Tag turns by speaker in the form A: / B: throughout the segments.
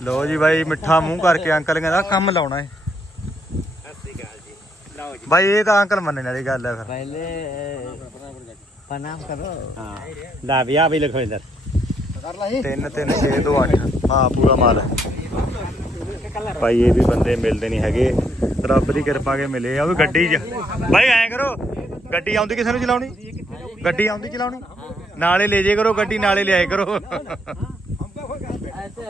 A: ਲੋ ਜੀ ਬਾਈ ਮਿੱਠਾ ਮੂੰਹ ਕਰਕੇ ਅੰਕਲ ਕਹਿੰਦਾ ਕੰਮ ਲਾਉਣਾ ਹੈ
B: ਸਤਿ ਸ਼੍ਰੀ ਅਕਾਲ ਜੀ ਲਓ ਜੀ
A: ਬਾਈ ਇਹ ਤਾਂ ਅੰਕਲ ਮੰਨਣ ਵਾਲੀ ਗੱਲ ਹੈ ਫਿਰ
C: पहले प्रणाम करो
B: ਹਾਂ ਲੈ ਵੀ ਆ ਵੀ ਲਿਖੋ ਇਧਰ
A: 3 3 6 2 8 ਹਾਂ ਪੂਰਾ ਮਾਲ ਹੈ ਭਾਈ ਇਹ ਵੀ ਬੰਦੇ ਮਿਲਦੇ ਨਹੀਂ ਹੈਗੇ ਰੱਬ ਦੀ ਕਿਰਪਾ ਕੇ ਮਿਲੇ ਆ ਉਹ ਵੀ ਗੱਡੀ 'ਚ ਬਾਈ ਐਂ ਕਰੋ ਗੱਡੀ ਆਉਂਦੀ ਕਿਸੇ ਨੂੰ ਚਲਾਉਣੀ ਗੱਡੀ ਆਉਂਦੀ ਚਲਾਉਣੀ ਨਾਲੇ ਲੈ ਜੇ ਕਰੋ ਗੱਡੀ ਨਾਲੇ ਲਿਆਏ ਕਰੋ
C: ऐसे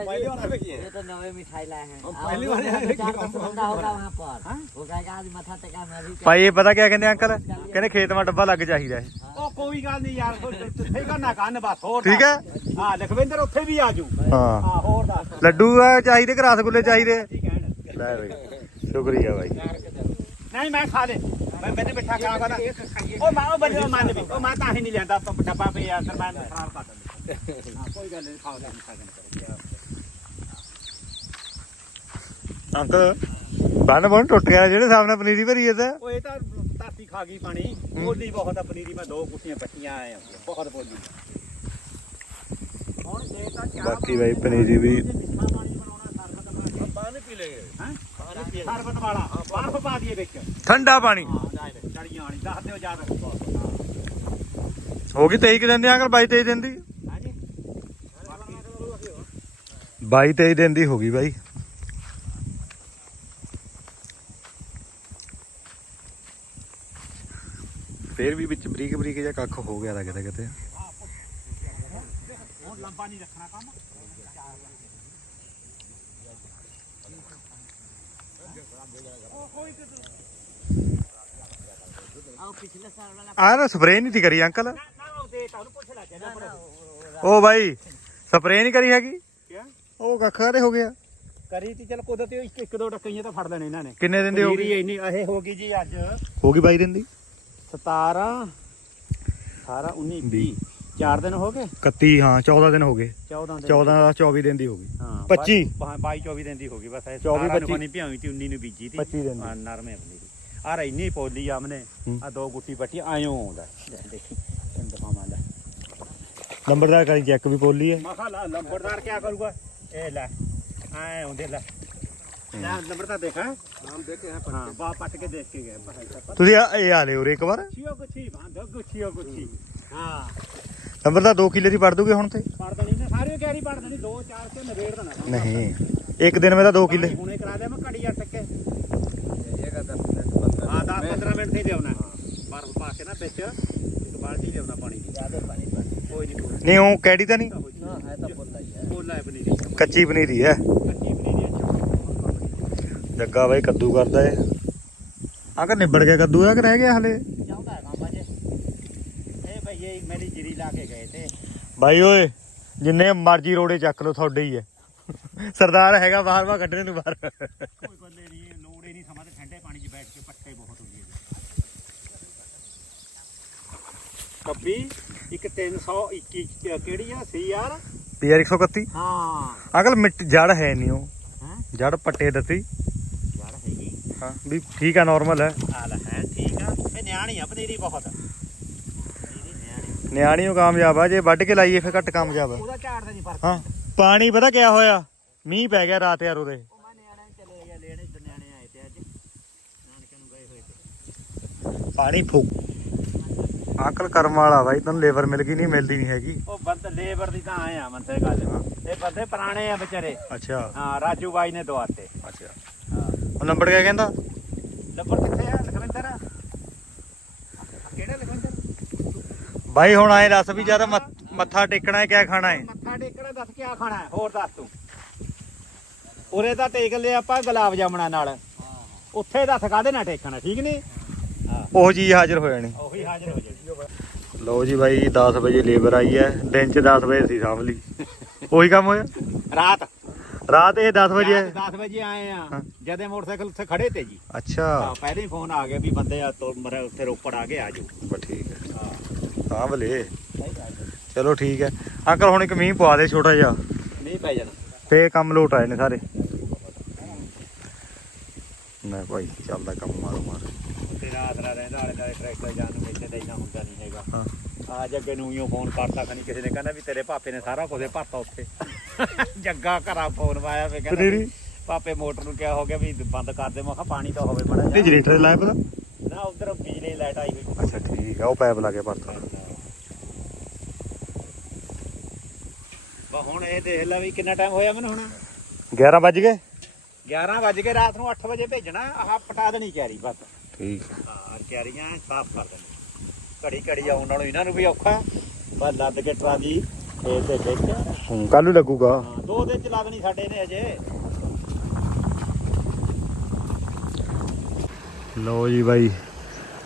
C: ये ये तो नवे मिठाई लाए हैं पहली बार चार दस बंदा होगा वहाँ पर वो कहेगा आज मथा टेका मैं भी
A: ਭਾਈ ਇਹ ਪਤਾ ਕਿਆ ਕਹਿੰਦੇ ਅੰਕਲ ਕਹਿੰਦੇ ਖੇਤ ਮਾ ਡੱਬਾ ਲੱਗ ਚਾਹੀਦਾ ਹੈ
B: ਉਹ ਕੋਈ ਗੱਲ ਨਹੀਂ ਯਾਰ ਤੁਸੀਂ ਕਰਨਾ ਕੰਨ ਬਸ ਹੋਰ
A: ਠੀਕ ਹੈ
B: ਹਾਂ ਲਖਵਿੰਦਰ ਉੱਥੇ ਵੀ ਆ ਜੂ
A: ਹਾਂ
B: ਹਾਂ ਹੋਰ ਦੱਸ
A: ਲੱਡੂ ਆ ਚਾਹੀਦੇ ਕਿ ਰਸਗੁੱਲੇ ਚਾਹੀਦੇ
B: ਕੀ ਕਹਿਣ
A: ਲੈ ਬਈ ਸ਼ੁਕਰੀਆ ਬਾਈ
B: ਨਹੀਂ ਮੈਂ ਖਾ ਲੈ ਮੈਂ ਮੈਨੇ ਬਿਠਾ ਕੇ ਆਗਾ ਨਾ ਉਹ ਮੈਂ ਉਹ ਬੰਦੇ ਉਹ ਮੰਨ ਵੀ ਉਹ ਮੈਂ ਤਾਂ ਹੀ ਨਹੀਂ ਲੈਂਦਾ ਪ- ਡੱਬਾ ਪਿਆ ਅੰਦਰ ਮੈਂ ਖਰਾਬ ਕਰ ਦਿੰਦਾ ਹਾਂ ਕੋਈ ਗੱਲ ਨਹੀਂ ਖਾਓ ਲੈ ਖਾ ਕੇ
A: ਅੰਕਲ ਬੰਨ ਬੰਨ ਟੁੱਟ ਗਿਆ ਜਿਹੜੇ ਸਾਹਮਣੇ ਪਨੀਰੀ ਭਰੀ ਹੈ ਤਾਂ।
B: ਉਹ ਇਹ ਤਾਂ ਧਰਤੀ ਖਾ ਗਈ ਪਾਣੀ। ਬੋਲੀ ਬਹੁਤ ਆ ਪਨੀਰੀ ਮੈਂ ਦੋ ਕੁੱਟੀਆਂ ਪੱਟੀਆਂ ਆਏ ਬਹੁਤ ਬੋਲੀ ਹੁਣ ਜੇ ਤਾਂ ਚਾਹ
A: ਬਾਕੀ ਬਾਈ ਪਨੀਰੀ ਵੀ
B: ਪਾਣੀ ਬਣਾਉਣਾ ਸਰਬਤ ਬਣਾ ਕੇ। ਪਾਣੀ ਪੀ ਲੇਗੇ ਹੈ? ਪਾਣੀ ਪੀ ਸਰਬਤ ਵਾਲਾ ਬਰਫ ਪਾ ਦਈਏ ਵਿੱਚ।
A: ਠੰਡਾ ਪਾਣੀ।
B: ਹਾਂ ਲੈ ਲੈ ਚੜੀਆਂ ਵਾਲੀ ਦੱਸ ਦਿਓ ਯਾਦ
A: ਹੋ ਗਈ 23 ਕਿ ਦਿਨ ਦੀ ਅੰਕਲ 22 23 ਦਿਨ ਦੀ?
B: ਹਾਂਜੀ।
A: 22 23 ਦਿਨ ਦੀ ਹੋ ਗਈ ਬਾਈ। ਫੇਰ ਵੀ ਵਿੱਚ ਬਰੀਕ ਬਰੀਕ ਜਿਹਾ ਕੱਖ ਹੋ ਗਿਆ ਲੱਗਦਾ ਕਿਤੇ।
B: ਹੁਣ ਲੰਬਾ ਨਹੀਂ ਰੱਖਣਾ
A: ਨਹੀਂ ਤੀ ਕਰੀ ਅੰਕਲ।
B: ਉਹ
A: ਬਾਈ ਸਪਰੇ ਨਹੀਂ ਕਰੀ ਹੈਗੀ? ਉਹ ਕੱਖ ਆਰੇ ਹੋ ਗਿਆ।
B: ਕਰੀ ਤੀ ਚਲ ਕੁਦਰਤੀ ਇੱਕ ਦੋ ਡੱਕਈਆਂ ਤਾਂ ਫੜ ਲੈਣੇ ਇਹਨਾਂ ਨੇ।
A: ਕਿੰਨੇ ਦਿਨ ਦੀ ਹੋ ਗਈ
B: ਇੰਨੀ ਇਹ ਹੋ ਗਈ ਜੀ ਅੱਜ।
A: ਹੋ ਗਈ ਬਾਈ ਦਿਨ ਦੀ?
B: 17 18 19 20 ਚਾਰ ਦਿਨ ਹੋ ਗਏ?
A: 31 ਹਾਂ 14 ਦਿਨ ਹੋ ਗਏ।
B: 14 ਦਿਨ।
A: 14 ਦਾ 24 ਦਿਨ ਦੀ ਹੋ ਗਈ।
B: ਹਾਂ
A: 25
B: 22 24 ਦਿਨ ਦੀ ਹੋ ਗਈ ਬਸ ਇਹ
A: 24
B: 17 ਨੂੰ
A: 25
B: ਨਹੀਂ ਭਿਆਵੀ ਤੀ 19 ਨੂੰ ਬੀਜੀ ਤੀ
A: 25 ਦਿਨ ਦੀ।
B: ਹਾਂ, ਨਰਮੇ ਪਨੀਰੀ ਆ ਰਹੀ ਨਹੀਂ ਪੋਲੀ ਆਮਨੇ
A: ਹੂੰ।
B: ਆ ਦੋ ਗੁੱਟੀ ਪੱਟੀ ਆਇਓ ਆਉਂਦਾ। ਲੈ ਦੇਖੀ ਤੈਨੂੰ ਦਿਖਾਵਾਂ ਲੈ।
A: ਨੰਬਰਦਾਰ ਕਰੀ ਚੈੱਕ ਵੀ ਪੋਲੀ ਹੈ।
B: ਮੈਂ ਕਿਹਾ ਲਾ ਲੰਬੜਦਾਰ ਕੀ ਕਰੂਗਾ? ਇਹ ਲੈ ਆਏ ਹੁੰਦੇ ਲੈ। ਲੈ ਨੰਬਰ ਦੇਖ ਹੈ? ਨਾਮ ਦੇਖ ਕੇ ਹਾਂ। ਬਾ ਪੱਟ ਕੇ ਦੇਖ ਕੇ ਗਏ। ਭਾਈ ਸਾਹਿਬ
A: ਤੁਸੀਂ ਆ- ਇਹ ਆ ਲਿਓ ਉਰੇ ਇੱਕ ਵਾਰ।
B: ਛੀਓ ਗੁੱਛੀ ਬਾਂਧੋ ਗੁੱਛੀਓ ਗੁੱਛੀ ਹਾਂ।
A: ਨੰਬਰਦਾਰ 2 ਕਿੱਲੇ ਦੀ ਪੜ ਦੂਗੇ ਹੁਣ ਤੇ।
B: ਪੜ ਦੇਣੀ ਨਾ ਸਾਰੇ ਕੈਰੀ ਪੜ ਦੇਣੀ ਦੋ ਚਾਰ ਤੇ ਨਵੇੜ ਦੇਣਾ। ਕੰਮ।
A: ਨਹੀਂ ਇੱਕ ਦਿਨ ਮੇਰਾ 2 ਕਿੱਲੇ।
B: ਹੁਣੇ ਕਰਾ ਦੇ ਮੈਂ ਘੜੀ ਆ ਟੱਕੇ ਹਾਂ 10 15 ਮਿੰਟ ਨਹੀਂ ਲਿਆਉਣਾ। ਬਰਫ ਪਾ ਕੇ ਨਾ ਵਿੱਚ ਇੱਕ ਬਾਲਟੀ ਲਿਆਉਣਾ ਪਾਣੀ ਦੀ। ਜ਼ਿਆਦਾ ਪਾਣੀ ਕੋਈ ਨਹੀਂ ਕੋਈ
A: ਨਹੀਂ ਉਹ ਕੈਡੀ ਤਾਂ ਨਹੀਂ?
B: ਨਾ ਹੈ ਤਾਂ ਬੋਲਦਾ ਹੀ ਹੈ। ਬੋਲਦਾ ਹੈ ਪਨੀਰੀ।
A: ਕੱਚੀ ਪਨੀਰੀ ਹੈ। ਜੱਗਾ ਬਾਈ ਕੱਦੂ ਕਰਦਾ ਏ ਆ ਕਿ ਨਿਬੜ ਗਿਆ ਕੱਦੂ? ਆ ਕਿ ਰਹਿ ਗਿਆ ਹਲੇ?
B: ਚੱਲਦਾ ਹੈ ਕੰਮ ਅਜੇ ਇਹ ਭਈ ਇਹ ਮੇਰੀ ਜਰੀ ਲਾ ਕੇ ਗਏ ਤੇ
A: ਬਾਈ ਓਏ ਜਿੰਨੇ ਮਰਜ਼ੀ ਰੋੜੇ ਚੱਕ ਲੋ ਤੁਹਾਡੇ ਹੀ ਹੈ ਸਰਦਾਰ ਹੈਗਾ ਬਾਹਰ ਬਾਹਰ ਕੱਢਣੇ ਨੂੰ ਬਾਹਰ।
B: ਕੋਈ ਬੰਦੇ ਨਹੀਂ ਲੋੜ ਹੀ ਨਹੀਂ ਸਮਾਂ ਤੇ ਠੰਡੇ ਪਾਣੀ 'ਚ ਬੈਠ ਕੇ ਪੱਟੇ ਬਹੁਤ ਹੁੰਦੇ ਕੱਬੀ ਇੱਕ 321 ਕਿਹੜੀ ਆ ਸੀ ਯਾਰ
A: ਪੀਆਰ 131
B: ਹਾਂ
A: ਅੰਕਲ ਮਿੱਟ ਜੜ ਹੈ ਨਹੀਂ ਉਹ। ਜੜ ਪੱਟੇ ਦਿੱਤੀ। ਹਾਂ ਵੀ ਠੀਕ ਆ ਨਾਰਮਲ ਹੈ।
B: ਆ ਲੈ ਹੈ ਠੀਕ ਆ। ਇਹ ਨਿਆਣੀ ਆ ਪਨੀਰੀ ਬਹੁਤ। ਪਨੀਰੀ ਨਿਆਣੀ।
A: ਨਿਆਣੀ ਉਹ ਕਾਮਯਾਬ ਆ ਜੇ ਵੱਢ ਕੇ ਲਾਈਏ ਫਿਰ ਘੱਟ ਕਾਮਯਾਬ ਆ।
B: ਉਹਦਾ ਝਾੜ ਦਾ ਨਹੀਂ ਫ਼ਰਕ।
A: ਹਾਂ ਪਾਣੀ ਪਤਾ ਕਿਆ ਹੋਇਆ? ਮੀਂਹ ਪੈ ਗਿਆ ਰਾਤ ਯਾਰ ਉਹਦੇ।
B: ਉਹ ਮੈਂ ਨਿਆਣਿਆਂ ਨੂੰ ਚਲੇ ਗਿਆ ਲੈਣੇ ਇੱਧਰ ਨਿਆਣੇ ਆਏ ਤੇ ਅੱਜ। ਨਾਨਕਿਆਂ ਨੂੰ ਗਏ ਹੋਏ ਤੇ।
A: ਪਾਣੀ ਫੂਕ ਅੰਕਲ ਕਰਮ ਵਾਲਾ ਬਾਈ ਤੈਨੂੰ ਲੇਬਰ ਮਿਲ ਗਈ ਨਹੀਂ ਮਿਲਦੀ ਨਹੀਂ ਹੈਗੀ।
B: ਉਹ ਬੰਦ ਲੇਬਰ ਦੀ ਤਾਂ ਆਏ ਆ ਮੰਤੇ ਗੱਲ। ਇਹ ਬੰਦੇ ਪੁਰਾਣੇ ਆ ਵਿਚਾਰੇ।
A: ਅੱਛਾ।
B: ਹਾਂ ਰਾਜੂ ਬਾਈ ਨੇ ਦਵਾਤੇ।
A: ਅੱਛਾ। ਉਹ ਨੰਬਰ ਕਿਆ ਕਹਿੰਦਾ?
B: ਲੱਭਰ ਕਿੱਥੇ ਆ? ਲਖਵਿੰਦਰ ਕਿਹੜਾ ਲਖਵਿੰਦਰ?
A: ਬਾਈ ਹੁਣ ਆਏ ਦੱਸ ਵੀ ਜਦ ਮੱਥਾ ਟੇਕਣਾ ਹੈ ਕਿਆ ਖਾਣਾ ਹੈ?
B: ਮੱਥਾ ਟੇਕਣਾ ਦੱਸ ਕੀ ਖਾਣਾ ਹੈ? ਹੋਰ ਦੱਸ ਤੂੰ। ਉਰੇ ਤਾਂ ਟੇਕ ਲਿਆ ਆਪਾਂ ਗੁਲਾਬ ਜਾਮਣਾ ਨਾਲ। ਉੱਥੇ ਦੱਸ ਕਾਹਦੇ ਨਾਲ ਟੇਕਣਾ ਠੀਕ ਨਹੀਂ?
A: ਉਹ ਚੀਜ਼ ਹਾਜ਼ਰ ਹੋ ਜਾਣੀ।
B: ਉਹੀ ਹਾਜ਼ਰ ਹੋ ਜਾਣੀ।
A: ਲਓ ਜੀ ਬਾਈ 10 ਵਜੇ ਲੇਬਰ ਆਈ ਹੈ। ਦਿਨ ਚ 10 ਵਜੇ ਸੀ ਸਾਂਭ ਲਈ। ਉਹੀ ਕੰਮ ਹੋਇਆ?
B: ਰਾਤ।
A: ਰਾਤ ਇਹ 10 ਵਜੇ ਹੈ
B: 10 ਵਜੇ ਆਏ ਆ। ਜਦੇ ਮੋਟਰਸਾਈਕਲ ਉੱਥੇ ਖੜੇ ਤੇ ਜੀ।
A: ਅੱਛਾ।
B: ਪਹਿਲੇ ਹੀ ਫੋਨ ਆ ਗਿਆ ਵੀ ਬੰਦੇ ਆ ਤੋਂ ਮਰੇ ਉੱਥੇ ਰੋਪੜ ਆ ਗਏ ਆ ਜਾਓ।
A: ਠੀਕ ਹੈ।
B: ਹਾਂ
A: ਸਾਂਭ ਲੈ ਚਲੋ ਠੀਕ ਹੈ। ਅੰਕਲ ਹੁਣ ਇੱਕ ਮੀਂਹ ਪਵਾ ਦੇ ਛੋਟਾ ਜਿਹਾ।
B: ਨਹੀਂ ਪੈ ਜਾਣਾ।
A: ਫੇ ਕੰਮ ਲੋਟ ਆਏ ਨੇ ਸਾਰੇ। ਨਾ ਭਾਈ ਚੱਲਦਾ ਕੰਮ ਮਾਰੋ ਮਾਰ।
B: ਤੇ ਰਾਤ ਰਹਿੰਦਾ ਵਾਲੇ ਦਾ ਟਰੈਕਟਰ ਜਾਣ ਨੂੰ ਇੱਥੇ ਦੇਣਾ ਹੁੰਦਾ ਨਹੀਂ ਹੈਗਾ।
A: ਹਾਂ।
B: ਆ ਜੱਗੇ ਨੂੰ ਹੀ ਫੋਨ ਕਰਤਾ ਖਣੀ ਕਿਸੇ ਨੇ ਕਹਿੰਦਾ ਵੀ ਤੇਰੇ ਪਾਪੇ ਨੇ ਸਾਰਾ ਕੁਝ ਭਰਤਾ ਉੱਥੇ। ਜੱਗਾ ਘਰਾਂ ਫੋਨ ਪਾਇਆ ਵੇ
A: ਪਨੀਰੀ?
B: ਪਾਪੇ ਮੋਟਰ ਨੂੰ ਕਿਹਾ ਹੋ ਗਿਆ ਵੀ ਬੰਦ ਕਰ ਦੇ ਮੈਂ ਕਿਹਾ ਪਾਣੀ ਤਾਂ ਹੋਵੇ ਬੜਾ
A: ਤੇ ਜਨਰੇਟਰ ਲਾਇਆ ਪਤਾ
B: ਨਾ ਉਧਰ ਬਿਜਲੀ ਲਾਈਟ ਆਈ ਹੋਈ।
A: ਅੱਛਾ ਠੀਕ ਆ ਉਹ ਪੈਪ ਲਾ ਕੇ ਪਰਤਾ
B: ਬਾ ਹੁਣ ਇਹ ਦੇਖ ਲੈ ਵੀ ਕਿੰਨਾ ਟਾਈਮ ਹੋਇਆ ਮੈਨੂੰ ਹੁਣ।
A: 11 ਵੱਜ ਗਏ?
B: 11 ਵਜ ਕੇ ਰਾਤ ਨੂੰ 8 ਵਜੇ ਭੇਜਣਾ ਆਹ ਪਟਾ ਦੇਣੀ ਕਿਆਰੀ ਬਸ।
A: ਠੀਕ
B: ਹਾਂ ਕਿਆਰੀਆਂ ਸਾਫ਼ ਕਰ ਦੇਣੀ ਘੜੀ ਘੜੀ ਆਉਣ ਨਾਲੋਂ ਇਹਨਾਂ ਨੂੰ ਵੀ ਔਖਾ। ਬਸ ਲੱਦ ਕੇ ਟਰਾਲੀ
A: ਕੱਲ ਨੂੰ ਲੱਗੂਗਾ।
B: ਹਾਂ ਦੋ ਦਿਨ ਚਲਾ ਦੇਣੀ ਸਾਡੇ ਨੇ ਅਜੇ।
A: ਲਓ ਜੀ ਬਾਈ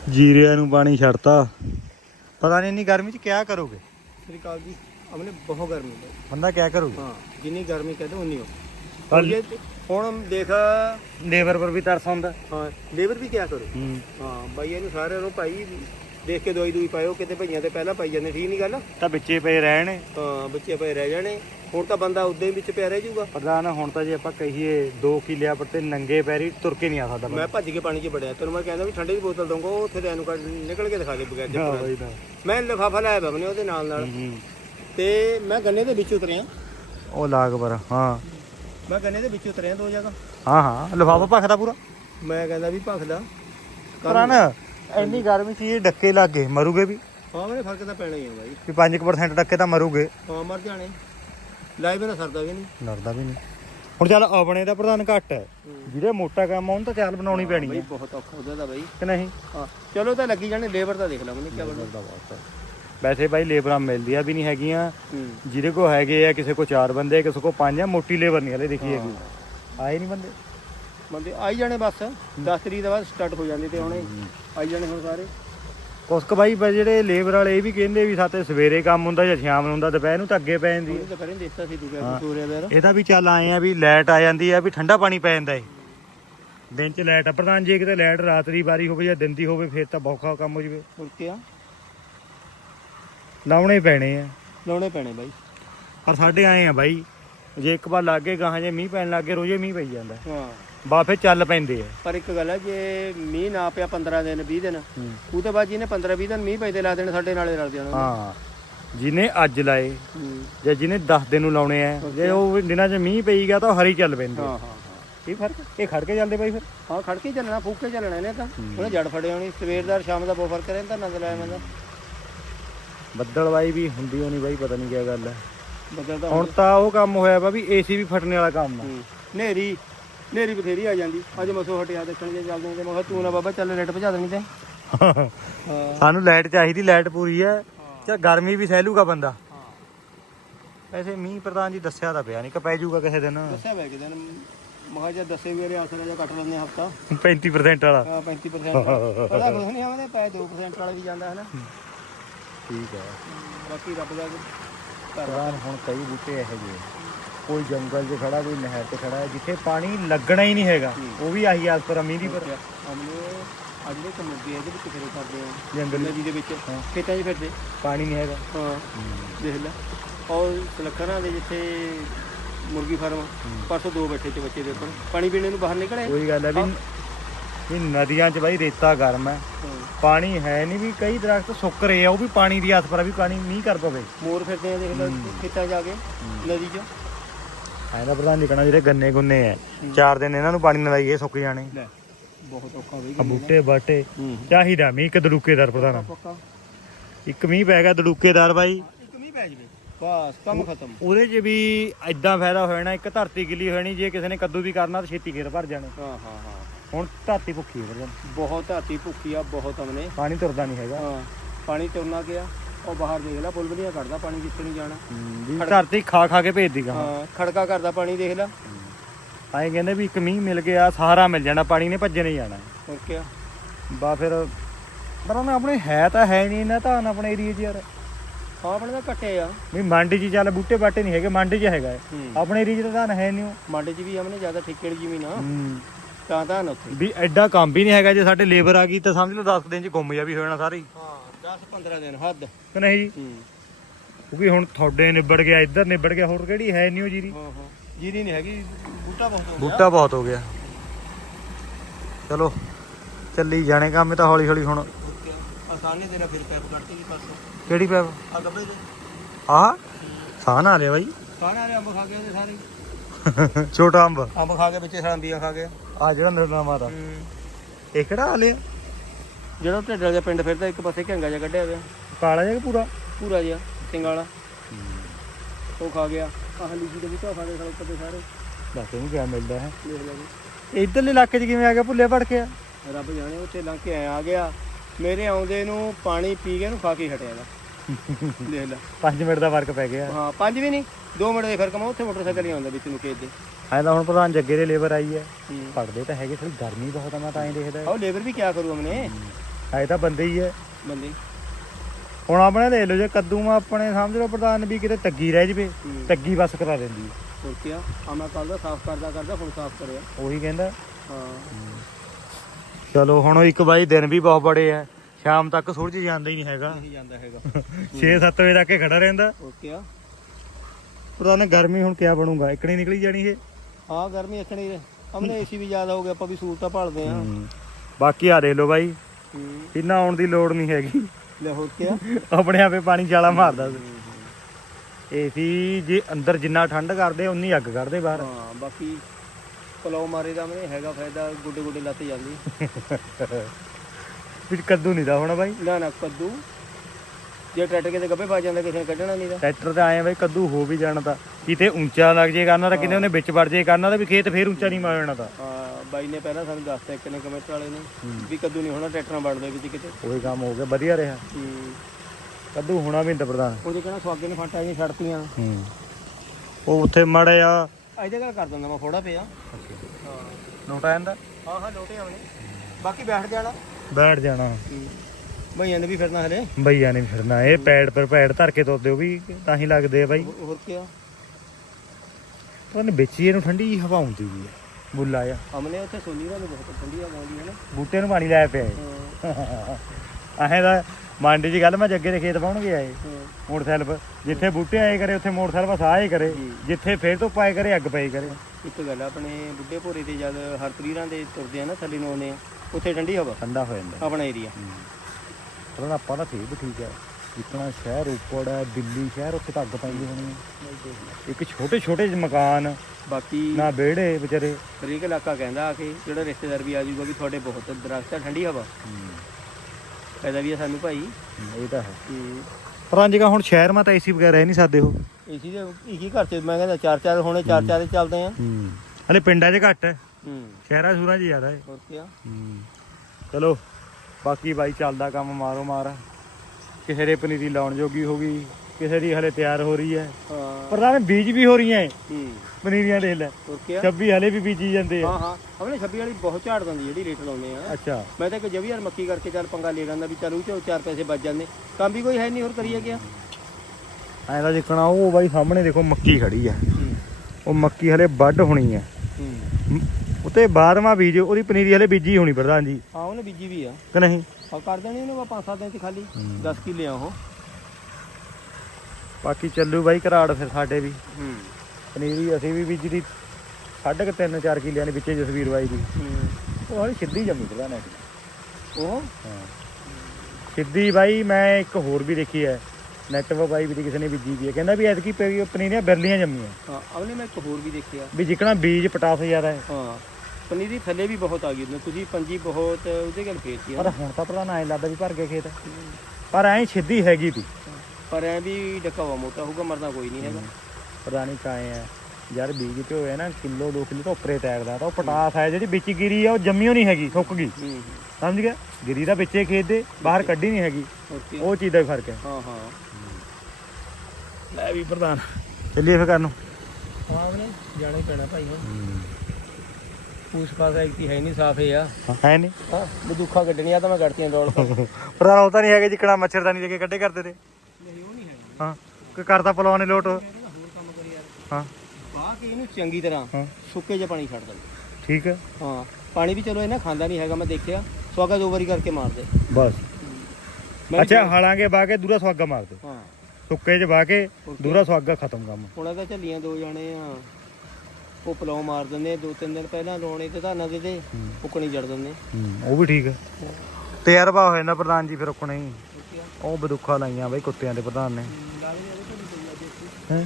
A: ਜੀਰਿਆਂ ਨੂੰ ਪਾਣੀ ਛੱਡਤਾ। ਪਤਾ ਨਹੀਂ ਇੰਨੀ ਗਰਮੀ ਚ ਕਿਆ ਕਰੋਗੇ?
D: ਸ੍ਰੀ ਅਕਾਲ ਜੀ ਅਮਨੇ ਬਹੁਤ ਗਰਮੀ ਹੈ
A: ਬੰਦਾ ਕਿਆ ਕਰੂਗਾ?
D: ਹਾਂ ਜਿੰਨੀ ਗਰਮੀ ਕਹਦੇ ਉਨੀ ਹੋ।
A: ਕੱਲ
D: ਜੇ ਹੁਣ ਦੇਖ
A: ਲੇਬਰ ਪਰ ਵੀ ਤਰਸ ਆਉਂਦਾ।
D: ਹਾਂ ਲੇਬਰ ਵੀ ਕਿਆ ਕਰੂ?
A: ਹੂੰ।
D: ਹਾਂ ਬਾਈਆਂ ਨੂੰ ਸਾਰਿਆਂ ਨੂੰ ਭਾਈ ਦੇਖ ਕੇ ਦਵਾਈ ਦੂਈ ਪਾਇਓ ਕਿਤੇ ਭਈਆਂ ਤੇ ਪਹਿਲਾਂ ਪਾਈ ਜਾਂਦੇ ਠੀਕ ਨਹੀਂ ਗੱਲ?
A: ਤਾਂ ਵਿੱਚੇ ਪਏ ਰਹਿਣ।
D: ਹਾਂ ਬੱਚੇ ਪਏ ਰਹਿ ਜਾਣੇ। ਹੁਣ ਤਾਂ ਬੰਦਾ ਉਦਾਂ ਹੀ ਵਿੱਚ ਪਿਆ ਰਹਿ ਜਾਊਗਾ।
A: ਪ੍ਰਧਾਨ ਹੁਣ ਤਾਂ ਜੇ ਆਪਾਂ ਕਹੀਏ 2 ਕਿਲਿਆ ਪਰ ਤੇ ਨੰਗੇ ਪੈਰੀ ਤੁਰ ਕੇ ਨਹੀਂ ਆ ਸਕਦਾ
D: ਮੈਂ ਭੱਜ ਕੇ ਪਾਣੀ 'ਚ ਵੜਿਆ ਤੈਨੂੰ ਮੈਂ ਕਹਿੰਦਾ ਵੀ ਠੰਡੇ ਦੀ ਬੋਤਲ ਦਊਂਗਾ ਉਹ ਉੱਥੇ ਦੇ ਨੂੰ ਕੱਢ ਨਿਕਲ ਕੇ ਦਿਖਾ ਦੇ ਬਗੈਰ
A: ਹਾਂ
D: ਚੱਪਲਾਂ
A: ਬਾਈ ਦਾ
D: ਮੈਂ ਲਿਫਾਫਾ ਲਾਇਆ ਬਮਨੇ ਉਹਦੇ ਨਾਲ ਨਾਲ।
A: ਹੂੰ
D: ਤੇ ਮੈਂ ਗੰਨੇ ਦੇ ਵਿੱਚ ਉਤਰਿਆ।
A: ਉਹ ਲਾਗ ਪਰ ਹਾਂ।
D: ਮੈਂ ਗੰਨੇ ਦੇ ਵਿੱਚ ਉਤਰਿਆ ਦੋ ਜਗ੍ਹਾ।
A: ਹਾਂ ਹਾਂ। ਲਿਫਾਫਾ ਭਖਦਾ ਪੂਰਾ।
D: ਮੈਂ ਕਹਿੰਦਾ ਵੀ ਭਖਦਾ।
A: ਪਰ ਨਾ ਇੰਨੀ ਗਰਮੀ ਚ ਇਹ ਡੱਕੇ ਲੱਗ ਗਏ ਮਰੂਗੇ ਵੀ।
D: ਹਾਂ ਮੇਰੇ ਫ਼ਰਕ ਤਾਂ ਪੈਣਾ ਹੀ ਆ ਬਾਈ।
A: ਵੀ 5% ਡੱਕੇ ਤਾਂ ਮਰੂਗੇ।
D: ਹਾਂ ਮਰ ਜਾਣੇ। ਲਾਈਵ ਨਾ ਸਰਦਾ ਵੀ ਨਹੀਂ।
A: ਲੜਦਾ ਵੀ ਨਹੀਂ। ਹੁਣ ਚੱਲ ਆਪਣੇ ਦਾ ਪ੍ਰਧਾਨ ਘੱਟ ਹੈ। ਜਿਹਦੇ ਮੋਟਾ ਕੰਮ ਆ ਉਹਨੂੰ ਤਾਂ ਚਾਲ ਬਣਾਉਣੀ ਪੈਣੀ
D: ਬਈ
A: ਹੈ।
D: ਬਹੁਤ ਔਖਾ ਉਹਦਾ ਤਾਂ ਬਾਈ।
A: ਕਿ ਨਹੀਂ?
D: ਹਾਂ ਚਲੋ ਤਾਂ ਲੱਗੀ ਜਾਣੇ ਲੇਬਰ ਤਾਂ ਦੇਖ ਲਵਾਂਗੇ ਕੀ ਬਣਦਾ
A: ਵੈਸੇ ਬਾਈ ਲੇਬਰਾਂ ਮਿਲਦੀਆਂ ਵੀ ਨਹੀਂ ਹੈਗੀਆਂ। ਜਿਹਦੇ ਕੋ ਹੈਗੇ ਆ ਕਿਸੇ ਕੋ ਚਾਰ ਬੰਦੇ ਕਿਸੇ ਕੋ ਪੰਜ ਆ ਮੋਟੀ ਲੇਬਰ ਨਹੀਂ ਹਲੇ ਦੇਖੀ ਹੈਗੀ। ਆਏ ਨਹੀਂ ਬੰਦੇ।
D: ਬੰਦੇ ਆਈ ਜਾਣੇ ਬਸ 10 ਤਰੀਕ ਦਾ ਬਾਅਦ ਸਟਾਰਟ ਹੋ ਜਾਂਦੀ ਤੇ ਹੁਣੇ ਆਈ ਜਾਣੇ ਹੁਣ ਸਾਰੇ।
A: ਕੁਸਕ ਬਾਈ ਬਈ ਜਿਹੜੇ ਲੇਬਰ ਵਾਲੇ ਇਹ ਵੀ ਕਹਿੰਦੇ ਵੀ ਸਾਤੇ ਸਵੇਰੇ ਕੰਮ ਹੁੰਦਾ ਜਾਂ ਸ਼ਾਮ ਨੂੰ ਹੁੰਦਾ ਦੁਪਹਿਰ ਨੂੰ ਤਾਂ ਅੱਗੇ ਪੈ ਜਾਂਦੀ ਹੈ।
D: ਉਹਨੇ ਤਾਂ ਕਰੇ ਦਿੱਤਾ ਸੀ ਤੂੰ ਕਿਹਾ ਸੂਰਿਆ ਦਾ
A: ਇਹਦਾ ਵੀ ਚੱਲ ਆਏ ਆ ਵੀ ਲਾਈਟ ਆ ਜਾਂਦੀ ਆ ਵੀ ਠੰਡਾ ਪਾਣੀ ਪੈ ਜਾਂਦਾ ਏ। ਦਿਨ ਚ ਲਾਈਟ ਆ। ਪ੍ਰਧਾਨ ਜੇ ਕਿਤੇ ਲਾਈਟ ਰਾਤ ਦੀ ਵਾਰੀ ਹੋਵੇ ਜਾਂ ਦਿਨ ਦੀ ਹੋਵੇ ਫਿਰ ਤਾਂ ਬੌਖਾ ਕੰਮ ਹੋ ਜਵੇ।
D: ਹੋਰ ਕੀ ਆ
A: ਲਾਉਣੇ ਪੈਣੇ ਆ।
D: ਲਾਉਣੇ ਪੈਣੇ ਬਾਈ।
A: ਪਰ ਸਾਡੇ ਆਏ ਆ ਬਾਈ। ਜੇ ਇੱਕ ਵਾਰ ਲੱਗ ਗਾਹਾਂ ਜੇ ਮੀਂਹ ਪੈਣ ਲੱਗ ਰੋਜੇ ਮੀਂਹ ਪਈ ਜਾਂਦਾ।
D: ਹਾਂ।
A: ਬਾ ਫਿਰ ਚੱਲ ਪੈਂਦੇ ਆ।
D: ਪਰ ਇੱਕ ਗੱਲ ਹੈ ਜੇ ਮੀਂਹ ਨਾ ਪਿਆ 15 ਦਿਨ 20 ਦਿਨ। ਉਹ ਤੋਂ ਬਾਅਦ ਜਿਹਨੇ 15 20 ਦਿਨ ਮੀਂਹ ਪੈਦੇ ਲਾ ਦੇਣ ਸਾਡੇ ਨਾਲੇ ਰਲ ਜਾਣਾ
A: ਹਾਂ ਜਿਹਨੇ ਅੱਜ ਲਾਏ ਜਾਂ ਜਿਹਨੇ 10 ਦਿਨ ਨੂੰ ਲਾਉਣੇ ਆ ਜੇ ਉਹ ਦਿਨਾਂ 'ਚ ਮੀਂਹ ਪਈ ਗਿਆ ਤਾਂ ਉਹ ਹਰੀ ਚੱਲ ਪੈਂਦੇ
D: ਹਾਂ। ਹਾਂ ਹਾਂ।
A: ਇਹ ਫ਼ਰਕ? ਇਹ ਖੜ ਕੇ ਚੱਲਦੇ ਬਾਈ ਫਿਰ?
D: ਹਾਂ ਖੜ ਕੇ ਚੱਲਣਾ ਫੂਕ ਕੇ ਚੱਲਣਾ ਇਹਨੇ ਤਾਂ। ਉਹਨੇ ਜੜ ਫੜੇ ਹੋਣੀ ਸਵੇਰ ਦਾ ਸ਼ਾਮ ਦਾ ਬਹੁਤ ਫ਼ਰਕ ਰਹਿੰਦਾ ਨੰਦ ਲਾਇਆ ਮੈਂ ਤਾਂ
A: ਬੱਦਲ ਬਾਈ ਵੀ ਹੁੰਦੀ ਹੋਣੀ ਬਾਈ ਪਤਾ ਨਹੀਂ ਕੀ ਗੱਲ ਹੈ ਹੁਣ ਤਾਂ ਉਹ ਕੰਮ ਹੋਇਆ ਵਾ ਵੀ ਏਸੀ ਵੀ ਫਟਣੇ ਵਾਲਾ ਕੰਮ ਆ।
D: ਹੂੰ। ਨੇਰੀ ਨੇਰੀ ਬਥੇਰੀ ਆ ਜਾਂਦੀ। ਅੱਜ ਮਸੋ ਹਟਿਆ ਦੇਖਣ ਜੇ ਚੱਲਦੇ ਨੇ ਤੇ ਮੈਂ ਕਿਹਾ ਤੂੰ ਨਾ ਬਾਬਾ ਚੱਲ ਰੇਟ ਭਜਾ ਦੇਣੀ ਤੇ। ਹਾਂ
A: ਸਾਨੂੰ ਲਾਈਟ ਚਾਹੀਦੀ ਲਾਈਟ ਪੂਰੀ ਹੈ। ਚਾ ਗਰਮੀ ਵੀ ਸਹਿ ਲੂਗਾ ਬੰਦਾ। ਵੈਸੇ ਮੀਂਹ ਪ੍ਰਧਾਨ ਜੀ ਦੱਸਿਆ ਤਾਂ ਪਿਆ ਨਹੀਂ ਕਿ ਪੈ ਜਾਊਗਾ ਕਿਸੇ ਦਿਨ।
D: ਦੱਸਿਆ ਵੇ ਕਿ ਦਿਨ। ਮਹਾ ਜੇ ਦੱਸੇ ਵੀ ਰੇ ਆਸਰਾ ਜਾਂ ਕੱਟ ਲੈਂਦੇ ਹਫਤਾ।
A: 35% ਵਾਲਾ।
D: 35% ਪਤਾ ਕੁਝ ਨਹੀਂ ਆਉਂਦੇ ਪੈ 2% ਵਾਲਾ ਵੀ ਜਾਂਦਾ ਹੈ ਨਾ
A: ਠੀਕ ਹੈ।
D: ਬਾਕੀ ਰੱਬ ਦਾ
A: ਪ੍ਰਧਾਨ ਹੁਣ ਕਈ ਬੂਟੇ ਇਹੋ ਜਿਹੇ। ਕੋਈ ਜੰਗਲ 'ਚ ਖੜਾ ਕੋਈ ਨਹਿਰ 'ਤੇ ਖੜਾ ਹੈ ਜਿੱਥੇ ਪਾਣੀ ਲੱਗਣਾ ਹੀ ਨਹੀਂ ਹੈਗਾ। ਉਹ ਵੀ ਆਹੀ ਆਸ ਪਰ ਦੀ ਪਰ
D: ਹਮਨੇ ਅੱਜ ਦੇ ਕਮੁੱਗੇ ਇਹਦੇ ਵਿੱਚ ਫਿਰੇ ਕਰਦੇ ਆ।
A: ਜੰਗਲ
D: ਨਦੀ ਦੇ ਵਿੱਚ। ਖੇਤਾਂ 'ਚ ਫਿਰਦੇ।
A: ਪਾਣੀ ਨਹੀਂ ਹੈਗਾ।
D: ਹਾਂ। ਦੇਖ ਲੈ। ਔਰ ਸਲੱਖਣਾ ਦੇ ਜਿੱਥੇ ਮੁਰਗੀ ਫਾਰਮ ਪਰਸੋਂ ਦੋ ਬੈਠੇ ਚ ਬੱਚੇ ਦੇ ਉੱਪਰ। ਪਾਣੀ ਪੀਣੇ ਨੂੰ ਬਾਹਰ ਨਿਕਲੇ
A: ਕੋਈ ਗੱਲ ਹੈ ਵੀ ਵੀ ਨਦੀਆਂ 'ਚ ਬਾਈ ਰੇਤਾ ਗਰਮ ਹੈ। ਪਾਣੀ ਹੈ ਨਹੀਂ ਵੀ ਕਈ ਦਰਖਤ ਸੁੱਕ ਰਹੇ ਆ ਉਹ ਵੀ ਪਾਣੀ ਦੀ ਆਸ ਪਰ ਵੀ ਪਾਣੀ ਮੀਂਹ ਕਰ ਪਵੇ।
D: ਮੋਰ ਫਿਰਦੇ ਆ ਦੇਖ ਲੈ ਖੇਤਾਂ 'ਚ ਜਾ ਕੇ ਨਦੀ 'ਚ।
A: ਐਂ ਤਾਂ ਪ੍ਰਧਾਨ ਲਿਖਣਾ ਜਿਹੜੇ ਗੰਨੇ ਗੁੰਨੇ ਐ ਚਾਰ ਦਿਨ ਇਹਨਾਂ ਨੂੰ ਪਾਣੀ ਨਾ ਲਾਈਏ ਸੁੱਕ ਜਾਣੇ।
D: ਲੈ ਬਹੁਤ ਔਖਾ ਹੋਈ
A: ਆ ਬੂਟੇ ਬਾਟੇ
D: ਹੂੰ।
A: ਚਾਹੀਦਾ ਮੀਂਹ ਇੱਕ ਦੜੂਕੇਦਾਰ ਪ੍ਰਧਾਨ।
D: ਪੱਕਾ
A: ਇੱਕ ਮੀਂਹ ਪੈ ਗਿਆ ਦੜੂਕੇਦਾਰ ਬਾਈ।
D: ਇੱਕ ਮੀਂਹ ਪੈ ਜਵੇ। ਬਸ ਕੰਮ ਖਤਮ।
A: ਉਹਦੇ 'ਚ ਵੀ ਐਦਾਂ ਫਾਇਦਾ ਹੋ ਜਾਣਾ ਇੱਕ ਧਰਤੀ ਗਿੱਲੀ ਹੋ ਜਾਣੀ ਜੇ ਕਿਸੇ ਨੇ ਕੱਦੂ ਵੀ ਕਰਨਾ ਤਾਂ ਛੇਤੀ ਖੇਤ ਭਰ ਜਾਣੇ।
D: ਹਾਂ ਹਾਂ ਹਾਂ।
A: ਹੁਣ ਧਰਤੀ ਭੁੱਖੀ ਹੈ ਪ੍ਰਧਾਨ
D: ਬਹੁਤ ਧਰਤੀ ਭੁੱਖੀ ਆ ਬਹੁਤ ਅਮਨੇ।
A: ਪਾਣੀ ਤੁਰਦਾ ਨਹੀਂ ਹੈਗਾ।
D: ਹਾਂ ਪਾਣੀ ਤੁਰਨਾ ਗਿਆ ਉਹ ਬਾਹਰ ਦੇਖ ਲੈ ਪੁਲ ਵਧੀਆ ਕੱਢਦਾ ਪਾਣੀ ਜਿੱਥੇ ਨਹੀਂ ਜਾਣਾ।
A: ਵੀ ਧਰਤੀ ਖਾ ਖਾ ਕੇ ਭੇਜਦੀ ਗਾ।
D: ਹਾਂ ਖੜਕਾ ਕਰਦਾ ਪਾਣੀ ਦੇਖ ਲੈ।
A: ਐਂ ਕਹਿੰਦੇ ਵੀ ਇੱਕ ਮੀਂਹ ਮਿਲ ਗਿਆ ਸਹਾਰਾ ਮਿਲ ਜਾਣਾ ਪਾਣੀ ਨੇ ਭੱਜੇ ਨਹੀਂ ਜਾਣਾ।
D: ਹੋਰ ਕੀ
A: ਬਾ ਫਿਰ ਪਰ ਉਹਨੇ ਆਪਣੇ ਹੈ ਤਾਂ ਹੈ ਨਹੀਂ ਇਹਨਾਂ ਤਾਂ ਆਪਣੇ ਏਰੀਏ 'ਚ ਯਾਰ।
D: ਹਾਂ ਆਪਣੇ ਤਾਂ ਕੱਟੇ ਆ।
A: ਵੀ ਮੰਡੀ 'ਚ ਚੱਲ ਬੂਟੇ ਬਾਟੇ ਨਹੀਂ ਹੈਗੇ ਮੰਡੀ 'ਚ ਹੈਗਾ। ਹੂੰ। ਆਪਣੇ ਏਰੀਏ 'ਚ ਤਾਂ ਹੈ ਨਹੀਂ ਉਹ।
D: ਮੰਡੇ 'ਚ ਵੀ ਆਮਨੇ ਜ਼ਿਆਦਾ ਠੇਕੇ ਵਾਲੀ ਜ਼ਮੀਨ ਆ।
A: ਹੂੰ।
D: ਤਾਂ ਤਾਂ ਨਾ ਉੱਥੇ।
A: ਵੀ ਐਡਾ ਕੰਮ ਵੀ ਨਹੀਂ ਹੈਗਾ ਜੇ ਸਾਡੇ ਲੇਬਰ ਆ ਗਈ ਤਾਂ ਸਮਝ ਲਓ 10 ਦਿਨ 'ਚ ਗੁੰਮ ਜਾ ਵੀ ਹੋ ਜਾਣਾ ਸਾਰੀ।
D: ਹਾਂ। 10 15 ਦਿਨ ਹੱਦ।
A: ਕਿ ਨਹੀਂ? ਜੀ
D: ਹੂੰ।
A: ਕਿਉਂਕਿ ਹੁਣ ਤੁਹਾਡੇ ਨਿਬੜ ਗਿਆ ਇੱਧਰ ਨਿਬੜ ਗਿਆ ਹੋਰ ਕਿਹੜੀ ਹੈ ਨਹੀਂ ਉਹ ਜੀਰੀ?
D: ਹਾਂ ਹਾਂ। ਜੀਰੀ ਨਹੀਂ ਹੈਗੀ ਬੂਟਾ ਬਹੁਤ ਹੋ ਗਿਆ।
A: ਬੂਟਾ ਬਹੁਤ ਹੋ ਗਿਆ। ਚਲੋ ਚੱਲੀ ਜਾਣੇ ਕੰਮ ਇਹ ਤਾਂ ਹੌਲੀ ਹੌਲੀ ਹੁਣ।
D: ਆਸਾਨੀ ਦੇ ਨਾਲ ਫਿਰ ਪੈਪ ਕੱਢਤੀ ਜੀ ਪਾਸੋਂ।
A: ਕਿਹੜੀ ਪੈਪ?
D: ਆ ਗੱਬੇ ਦੇ।
A: ਆਹ? ਸਾਹ ਨਾ ਲਿਆ ਬਾਈ।
D: ਖਾਣੇ ਵਾਲੇ ਅੰਬ ਖਾ ਗਏ ਸਾਰੇ।
A: ਛੋਟਾ ਅੰਬ।
D: ਅੰਬ ਖਾ ਕੇ ਵਿੱਚੇ ਸਾਲੰਬੀਆਂ ਖਾ ਗਏ
A: ਆ ਜਿਹੜਾ ਨਿਰਨਾ ਮਾਤਾ ਇਹ ਕਿਹੜਾ ਹਾਲੇ
D: ਜਿਹੜਾ ਢੱਡਲ ਜਿਹਾ ਪਿੰਡ ਫਿਰਦਾ ਇੱਕ ਪਾਸੇ ਘੰਗਾ ਜਿਹਾ ਕੱਢਿਆ ਹੋਇਆ।
A: ਕਾਲਾ ਜਿਹਾ ਕਿ ਪੂਰਾ?
D: ਪੂਰਾ ਜਿਹਾ ਸਿੰਘ ਵਾਲਾ। ਉਹ ਖਾ ਗਿਆ। ਆਹ ਲੀਜੀ ਦੇ ਬੂਟਾ ਖਾ ਗਏ ਸਾਰੇ ਦੇ ਸਾਰੇ।
A: ਦੱਸ ਇਹਨੂੰ ਕਿਆ ਮਿਲਦਾ ਹੈ?
D: ਦੇਖ ਲੈ ਜੀ।
A: ਇਧਰਲੇ ਇਲਾਕੇ 'ਚ ਕਿਵੇਂ ਆ ਗਿਆ ਭੁੱਲੇ ਭੜਕਿਆ
D: ਰੱਬ ਜਾਣੇ ਉੱਥੇ ਲੰਘ ਕੇ ਆਇਆ ਆ ਗਿਆ। ਮੇਰੇ ਆਉਂਦੇ ਨੂੰ ਪਾਣੀ ਪੀ ਕੇ ਨੂੰ ਖਾ ਕੇ ਹਟਿਆ ਦਾ ਦੇਖ ਲੈ।
A: 5 ਮਿੰਟ ਦਾ ਫ਼ਰਕ ਪੈ ਗਿਆ।
D: ਹਾਂ ਪੰਜ ਵੀ ਨਹੀਂ 2 ਮਿੰਟ ਦੇ ਫ਼ਰਕ ਮਾ ਉੱਥੇ ਮੋਟਰਸਾਈਕਲ ਨਹੀਂ ਆਉਂਦਾ ਵਿੱਚ ਨੂੰ ਖੇਤ ਦੇ।
A: ਐਂ ਤਾਂ ਹੁਣ ਪ੍ਰਧਾਨ ਜੱਗੇ ਦੇ ਲੇਬਰ ਆਈ ਹੈ।
D: ਹੂੰ।
A: ਪੜਦੇ ਤਾਂ ਹੈਗੇ ਥੋੜੀ ਗਰਮੀ ਬਹੁਤ ਆ ਮੈਂ ਤਾਂ ਐਂ ਦੇਖਦਾ।
D: ਆਹ ਲੇਬਰ ਵੀ ਕਿਆ ਕਰੂ ਹਮਨੇ
A: ਐ ਤਾਂ ਬੰਦੇ ਹੀ ਹੈ।
D: ਬੰਦੇ।
A: ਹੁਣ ਆਪਣੇ ਦੇਖ ਲਓ ਜੇ ਕੱਦੂ ਮਾ ਆਪਣੇ ਸਮਝ ਲਓ ਪ੍ਰਧਾਨ ਵੀ ਕਿਤੇ ਤੱਗੀ ਰਹਿ ਜਵੇ
D: ਹੂੰ।
A: ਤੱਗੀ ਬਸ ਕਰਾ ਦਿੰਦੀ ਹੈ।
D: ਹੋਰ ਕਿਆ ਆ ਮੈਂ ਕੱਲ ਦਾ ਸਾਫ਼ ਕਰਦਾ ਕਰਦਾ ਹੁਣ ਸਾਫ਼ ਕਰਿਆ।
A: ਉਹੀ ਕਹਿੰਦਾ।
D: ਹਾਂ।
A: ਚਲੋ ਹੁਣ ਇੱਕ ਬਾਈ ਦਿਨ ਵੀ ਬਹੁਤ ਬੜੇ ਆ। ਸ਼ਾਮ ਤੱਕ ਸੂਰਜ ਜਾਂਦਾ ਹੀ ਨਹੀਂ ਹੈਗਾ।
D: ਨਹੀਂ ਜਾਂਦਾ ਹੈਗਾ।
A: 6-7 ਵਜੇ ਤੱਕ ਇਹ ਖੜਾ ਰਹਿੰਦਾ।
D: ਹੋਰ ਕਿਆ?
A: ਪ੍ਰਧਾਨ ਗਰਮੀ ਹੁਣ ਕਿਆ ਬਣੂਗਾ? ਇਕਣੀ ਨਿਕਲੀ ਜਾਣੀ ਇਹ।
D: ਹਾਂ ਗਰਮੀ ਇੱਕਣੀ ਹਮਨੇ ਏਸੀ ਵੀ ਜ਼ਿਆਦਾ ਹੋ ਗਿਆ ਆਪਾਂ ਵੀ ਸਹੂਲਤਾਂ ਭਾਲਦੇ ਆ
A: ਬਾਕੀ ਆ ਦੇਖ ਲਓ ਬਾਈ।
D: ਹੂੰ।
A: ਇੰਨਾ ਆਉਣ ਦੀ ਲੋੜ ਨਹੀਂ ਹੈਗੀ।
D: ਲੈ ਹੋਰ ਕਿਆ?
A: ਆਪਣੇ ਆਪੇ ਪਾਣੀ ਚਾਲਾ ਮਾਰਦਾ ਏਸੀ ਜੇ ਅੰਦਰ ਜਿੰਨਾ ਠੰਡ ਕਰਦੇ ਉਨੀ ਅੱਗ ਕਰਦੇ ਬਾਹਰ।
D: ਹਾਂ ਬਾਕੀ ਪਲਾਉ ਮਾਰੇ ਦਾ ਮਨੇ ਹੈਗਾ ਫਾਇਦਾ ਗੁੱਡੇ ਗੁੱਡੇ ਲੱਤ ਜਾਂਦੀ।
A: ਵਿੱਚ ਕੱਦੂ ਨਹੀਂ ਦਾ ਹੋਣਾ ਬਾਈ।
D: ਨਾ ਨਾ ਕੱਦੂ। ਜੇ ਟਰੈਕਟਰ ਕਿਤੇ ਗੱਬੇ ਪਾ ਜਾਂਦਾ ਕਿਸੇ ਨੇ ਕੱਢਣਾ ਨਹੀਂ ਦਾ
A: ਟਰੈਕਟਰ ਤੇ ਆਏ ਬਾਈ ਕੱਦੂ ਹੋ ਵੀ ਜਾਣਾ ਤਾਂ। ਕਿਤੇ ਉੱਚਾ ਲੱਗ ਜੇ ਕਰਨਾ ਤਾਂ ਕਿਤੇ ਉਹਨੇ ਵਿੱਚ ਵੜ ਜੇ ਕਰਨਾ ਤਾਂ ਵੀ ਖੇਤ ਫੇਰ ਉੱਚਾ ਨਹੀਂ ਮਾਰ ਜਾਣਾ ਤਾਂ।
D: ਹਾਂ ਬਾਈ ਨੇ ਪਹਿਲਾਂ ਸਾਨੂੰ ਦੱਸਤਾ ਇੱਕ ਨੇ ਕਮੈਂਟ ਵਾਲੇ ਨੇ ਵੀ ਕੱਦੂ ਨਹੀਂ ਹੋਣਾ ਟਰੈਕਟਰਾਂ ਵੜਦੇ ਵਿੱਚ ਕਿਤੇ।
A: ਉਹੀ ਕੰਮ ਹੋ ਗਿਆ ਵਧੀਆ ਰਿਹਾ। ਕੱਦੂ ਹੋਣਾ ਵੀ ਨਹੀਂ ਪ੍ਰਧਾਨ।
D: ਉਹਦੇ ਕਹਿੰਦਾ ਸਵਾਗੇ ਨੇ ਫਾਟਾ ਜੀ ਛੱਡਤੀਆਂ।
A: ਹੂੰ। ਉਹ ਉੱਥੇ ਮੜਿਆ
D: ਇਹਦੇ ਘਰ ਕਰ ਦਿੰਦਾ ਮੈਂ ਫੋੜਾ ਪਿਆ। ਹਾਂ
A: ਨੋਟਾ ਜਾਂਦਾ?
D: ਹਾਂ ਹਾਂ ਲੋਟੇ ਆਉਣੇ ਬਾਕੀ ਬੈਠ ਜਾਣਾ
A: ਬੈਠ ਜਾਣਾ।
D: ਭਈਆਂ ਨੇ ਵੀ ਫਿਰਨਾ ਹਲੇ?
A: ਬਈਆ ਨੇ ਫਿਰਨਾ ਇਹ ਪੈੜ ਪਰ ਪੈੜ ਧਰ ਕੇ ਤੋਰਦੇ ਉਹ ਵੀ ਤਾਂ ਹੀ ਲੱਗਦੇ ਆ ਬਾਈ।
D: ਹੋਰ ਕੀ
A: ਪਤਾ ਨੀ ਵਿੱਚ ਹੀ ਇਹਨੂੰ ਠੰਡੀ ਜਿਹੀ ਹਵਾ ਆਉਂਦੀ ਵੀ ਹੈ ਬੁੱਲਾ ਆ
D: ਹਮਨੇ ਉੱਥੇ ਸੋਲੀ ਦਾ ਬਹੁਤ ਠੰਡੀ ਹਵਾ ਆਉਂਦੀ ਹੈ ਨਾ।
A: ਬੂਟੇ ਨੂੰ ਪਾਣੀ ਲਾਇਆ ਪਿਆ
D: ਹਾਂ।
A: ਆਹੇ ਦਾ ਮੰਡੀ ਦੀ ਗੱਲ ਮੈਂ ਜੱਗੇ ਦੇ ਖੇਤ ਪਾਉਣ ਗਿਆ ਏ। ਮੋਟਰਸਾਈਕਲ ਪਰ ਜਿੱਥੇ ਬੂਟੇ ਆਏ ਕਰੇ ਉੱਥੇ ਮੋਟਰਸਾਈਕਲ ਪਰ ਸਾਹ ਹੀ ਕਰੇ। ਜਿੱਥੇ ਫੇਰ ਤੋਂ ਪਾਏ ਕਰੇ ਅੱਗ ਪਈ ਕਰੇ।
D: ਇੱਕ ਗੱਲ ਆ, ਆਪਣੇ ਬੁੱਢੇ ਭੋਰੇ ਤੇ ਜਦ ਹਰਤਰੀਰਾਂ ਦੇ ਤੁਰਦੇ ਆ ਨਾ ਥੱਲੇ ਨੂੰ ਆਉਂਦੇ ਆ ਉੱਥੇ ਠੰਡੀ ਹਵਾ?
A: ਠੰਡਾ ਹੋ ਜਾਂਦਾ।
D: ਆਪਣਾ ਏਰੀਆ
A: ਪਰ ਆਪਾਂ ਤਾਂ ਫੇਰ ਵੀ ਠੀਕ ਹੈ ਜਿੱਕਣਾ ਸ਼ਹਿਰ ਉੱਪਰ ਹੈ ਦਿੱਲੀ ਸ਼ਹਿਰ ਉੱਥੇ ਤਾਂ ਅੱਗ ਪੈਂਦੀ ਹੋਣੀ ਇੱਕ ਛੋਟੇ ਛੋਟੇ ਮਕਾਨ
D: ਬਾਕੀ
A: ਨਾ ਵਿਹੜੇ ਵਿਚਾਰੇ।
D: ਹਰੇਕ ਇਲਾਕਾ ਕਹਿੰਦਾ ਆ ਕੇ ਜਿਹੜਾ ਰਿਸ਼ਤੇਦਾਰ ਵੀ ਆ ਜਾਊਗਾ ਵੀ ਤੁਹਾਡੇ ਬਹੁਤ ਦਰਖਤ ਆ ਠੰਡੀ ਹਵਾ। ਫਾਇਦਾ ਵੀ ਆ ਸਾਨੂੰ ਭਾਈ।
A: ਇਹ ਤਾਂ ਹੈ। ਪਰ ਅੱਜ ਕੱਲ੍ਹ ਹੁਣ ਸ਼ਹਿਰ ਮਾ ਤਾਂ ਏਸੀ ਵਗੈਰਾ ਰਹਿ ਨਹੀਂ ਸਕਦੇ ਉਹ।
D: ਏਸੀ ਦੇ ਇੱਕ ਹੀ ਘਰ ਚ ਮੈਂ ਕਹਿੰਦਾ ਚਾਰ ਚਾਰ ਹੋਣੇ ਚਾਰ ਚਾਰ ਹੀ ਚੱਲਦੇ ਆ।
A: ਹੂੰ ਹਲੇ ਪਿੰਡਾਂ 'ਚ ਘੱਟ। ਹੈ
D: ਹੂੰ
A: ਸ਼ਹਿਰਾਂ ਸੂਰਾਂ 'ਚ ਜ਼ਿਆਦਾ ਹੈ।
D: ਹੋਰ ਕੀ ਆ?
A: ਚਲੋ ਬਾਕੀ ਬਾਈ ਚੱਲਦਾ ਕੰਮ ਮਾਰੋ ਮਾਰ। ਕਿਸੇ ਦੇ ਪਨੀਰੀ ਲਾਉਣ ਜੋਗੀ ਹੋ ਗਈ। ਕਿਸੇ ਦੀ ਹਲੇ ਤਿਆਰ ਹੋ ਰਹੀ ਹੈ।
D: ਹਾਂ।
A: ਪਰ ਤਾਂ ਬੀਜ ਵੀ ਹੋ ਰਹੀਆਂ
D: ਹੂੰ।
A: ਪਨੀਰੀਆਂ ਦੇਖ ਲੈ।
D: ਹੋਰ ਕੀ ਆ
A: 26 ਹਲੇ ਵੀ ਬੀਜੀ ਜਾਂਦੇ ਆ।
D: ਹਾਂ ਹਾਂ। ਆਪਣੇ 26 ਵਾਲੀ ਬਹੁਤ ਝਾੜ ਦਿੰਦੀ ਜਿਹੜੀ ਰੇਟ ਲਾਉਂਦੇ ਆ।
A: ਅੱਛਾ।
D: ਮੈਂ ਤਾਂ ਇੱਕ ਜਵੀ ਯਾਰ ਮੱਕੀ ਕਰਕੇ ਚੱਲ ਪੰਗਾ ਲੈ ਲੈਂਦਾ ਵੀ ਚੱਲ ਉਹ ਚੋਂ ਚਾਰ ਪੈਸੇ ਬਚ ਜਾਂਦੇ। ਕੰਮ ਵੀ ਕੋਈ ਹੈ ਨਹੀਂ ਹੋਰ ਕਰੀਏ ਕਿਆ?
A: ਐਂ ਦਾ ਜਿੱਕਣਾ ਉਹ ਬਾਈ ਸਾਹਮਣੇ ਦੇਖੋ ਮੱਕੀ ਖੜੀ ਆ। ਉਹ ਮੱਕੀ ਹਲੇ ਵੱਢ ਹੋਣੀ ਆ। ਉਤੇ ਬਾਦਮਾ ਬੀਜ ਉਹਦੀ ਪਨੀਰੀ ਹਲੇ ਬੀਜੀ ਹੋਣੀ ਪ੍ਰਧਾਨ ਜੀ।
D: ਹਾਂ ਉਹਨੇ ਬੀਜੀ ਵੀ ਆ।
A: ਕਿ ਨਹੀਂ?
D: ਆ ਕਰ ਦੇਣੀ ਉਹਨੇ ਵਾ 5-7 ਦਿਨ ਚ ਖਾਲੀ। 10 ਕਿੱਲੇ ਆ ਉਹ।
A: ਬਾਕੀ ਚੱਲੂ ਬਾਈ ਘਰਾੜ ਫਿਰ ਸਾਡੇ ਵੀ।
D: ਹੂੰ।
A: ਪਨੀਰੀ ਅਸੀਂ ਵੀ ਬੀਜੀ ਦੀ ਸਾਢੇ ਕੁ ਤਿੰਨ ਚਾਰ ਕਿੱਲਿਆਂ ਦੇ ਵਿੱਚੇ ਜਸਵੀਰ ਬਾਈ ਦੀ। ਉਹ ਹਲੇ ਸਿੱਧੀ ਜੰਮੀ ਪ੍ਰਧਾਨ ਹੈ
D: ਉਹ?
A: ਸਿੱਧੀ ਬਾਈ ਮੈਂ ਇੱਕ ਹੋਰ ਵੀ ਦੇਖੀ ਹੈ। ਨੈਟਵਰਕ ਬਾਈ ਵੀ ਕਿਸੇ ਨੇ ਬੀਜੀ ਵੀ ਹੈ। ਕਹਿੰਦਾ ਵੀ ਐਤਕੀ ਪਈ- ਪਨੀਰੀਆਂ ਬਿਰਲੀਆਂ ਜੰਮੀਆਂ।
D: ਹਾਂ ਉਹਨੇ ਮੈਂ ਇੱਕ ਹੋਰ ਵੀ ਦੇਖਿਆ।
A: ਵੀ ਜਿੱਕਣਾ ਬੀਜ ਪਟਾਸ ਜ਼ਿਆਦਾ ਹੈ।
D: ਹਾਂ ਪਨੀਰੀ ਥੱਲੇ ਵੀ ਬਹੁਤ ਆ ਗਈ ਉਹਨੇ ਤੁਸੀਂ ਪੰਜੀ ਬਹੁਤ ਉਹਦੇ ਗੱਲ ਫੇਰਤੀ
A: ਪਰ ਹੁਣ ਤਾਂ ਪ੍ਰਧਾਨ ਐਂ ਲੱਗਦਾ ਵੀ ਭਰ ਗਏ ਖੇਤ। ਪਰ ਐਂ ਸਿੱਧੀ ਹੈਗੀ ਤੀ
D: ਪਰ ਐ ਵੀ ਡਕਾਵਾ ਮੋਟਾ ਹੋਊਗਾ ਮਰਦਾ ਕੋਈ ਨਹੀਂ ਹੈਗਾ।
A: ਪੁਰਾਣੀ ਕਾਏ ਆ ਯਾਰ ਬੀਜ ਤੇ ਹੋਇਆ ਨਾ ਕਿਲੋ 2 ਕਿਲੋ ਤੋਂ ਉੱਪਰੇ ਤੈਗਦਾ ਤਾਂ ਉਹ ਪਟਾਸ ਹੈ ਜਿਹੜੀ ਵਿੱਚ ਗਿਰੀ ਆ ਉਹ ਜੰਮਿਓ ਨਹੀਂ ਹੈਗੀ ਸੁੱਕ ਗਈ। ਸਮਝ ਗਿਆ? ਗਿਰੀ ਦਾ ਵਿੱਚੇ ਖੇਤ ਦੇ ਬਾਹਰ ਕੱਢੀ ਨਹੀਂ ਹੈਗੀ। ਉਹ ਚੀਜ਼ ਦਾ ਹੀ ਫ਼ਰਕ ਹੈ
D: ਹਾਂ ਹਾਂ।
A: ਲੈ ਵੀ ਪ੍ਰਧਾਨ। ਚੱਲੀਏ ਫਿਰ ਕਰਨ ਨੂੰ।
D: ਉਹਨੇ ਜਾਣਾ ਹੀ ਪੈਣਾ ਭਾਈ ਹੁਣ। ਪੂਛ ਪਾਸ ਐਕਟੀ ਹੈ ਨਹੀਂ ਸਾਫ਼ ਹੈ ਆ।
A: ਹੈ ਨਹੀਂ
D: ਹਾਂ ਬਦੁੱਖਾ ਕੱਢਣੀ ਆ ਤਾਂ ਮੈਂ ਕੱਢਤੀਆਂ ਰੋਲ ਪਰ
A: ਪ੍ਰਧਾਨ ਉਹ ਤਾਂ ਨਹੀਂ ਹੈਗੇ ਜਿੱਕਣਾ ਮੱਛਰਦਾਨੀ ਦੇ ਕੇ ਕੱਢੇ ਕਰਦੇ ਤੇ।
D: ਨਹੀਂ ਉਹ ਨਹੀਂ ਹੈ।
A: ਹਾਂ ਕੋਈ ਕਰਦਾ ਪਲਵਾਨੇ ਲੋਟ?
D: ਹੋਰ ਕੰਮ ਕਰ ਯਾਰ
A: ਹਾਂ।
D: ਬਾਹ ਕੇ ਇਹਨੂੰ ਚੰਗੀ ਤਰ੍ਹਾਂ
A: ਹਾਂ।
D: ਸੁੱਕੇ ਜਿਹਾ ਪਾਣੀ ਛੱਡ ਦੇ
A: ਠੀਕ ਹੈ।
D: ਹਾਂ। ਪਾਣੀ ਵੀ ਚਲੋ ਇਹਨਾਂ ਖਾਂਦਾ ਨਹੀਂ ਹੈਗਾ ਮੈਂ ਦੇਖਿਆ। ਸਵਾਗਾ ਦੋ ਵਾਰੀ ਕਰਕੇ ਮਾਰਦੇ
A: ਬਸ।
D: ਮੈਂ ਵੀ
A: ਅੱਛਾ ਹਾਲਾਂਗੇ ਬਾਹ ਕੇ ਦੂਰਾ ਸਵਾਗਾ ਮਾਰ ਦੋ।
D: ਹਾਂ।
A: ਸੁੱਕੇ 'ਚ ਬਾਹ ਕੇ ਦੂਰਾ ਸਵਾਗਾ ਖਤਮ ਕੰਮ।
D: ਹੁਣ ਤਾਂ ਝੱਲੀਆਂ ਦੋ ਜਾਣੇ ਆ। ਉਹ ਪਲਾਉ ਮਾਰ ਦਿੰਦੇ ਦੋ ਤਿੰਨ ਦਿਨ ਪਹਿਲਾਂ ਲਾਉਣੇ ਤੇ ਧਾਨਾਂ ਦੇ ਤੇ ਉੱਕਣੀ ਜੜ ਦਿੰਦੇ।
A: ਉਹ ਵੀ ਠੀਕ ਹੈ। ਤਜਰਬਾ ਹੋ ਜਾਂਦਾ ਪ੍ਰਧਾਨ ਜੀ ਫਿਰ ਉਕਣੇ ਹੀ। ਉਹ ਬਦੁੱਖਾ ਲਾਈਆਂ ਬਈ ਕੁੱਤਿਆਂ ਦੇ ਪ੍ਰਧਾਨ ਨੇ।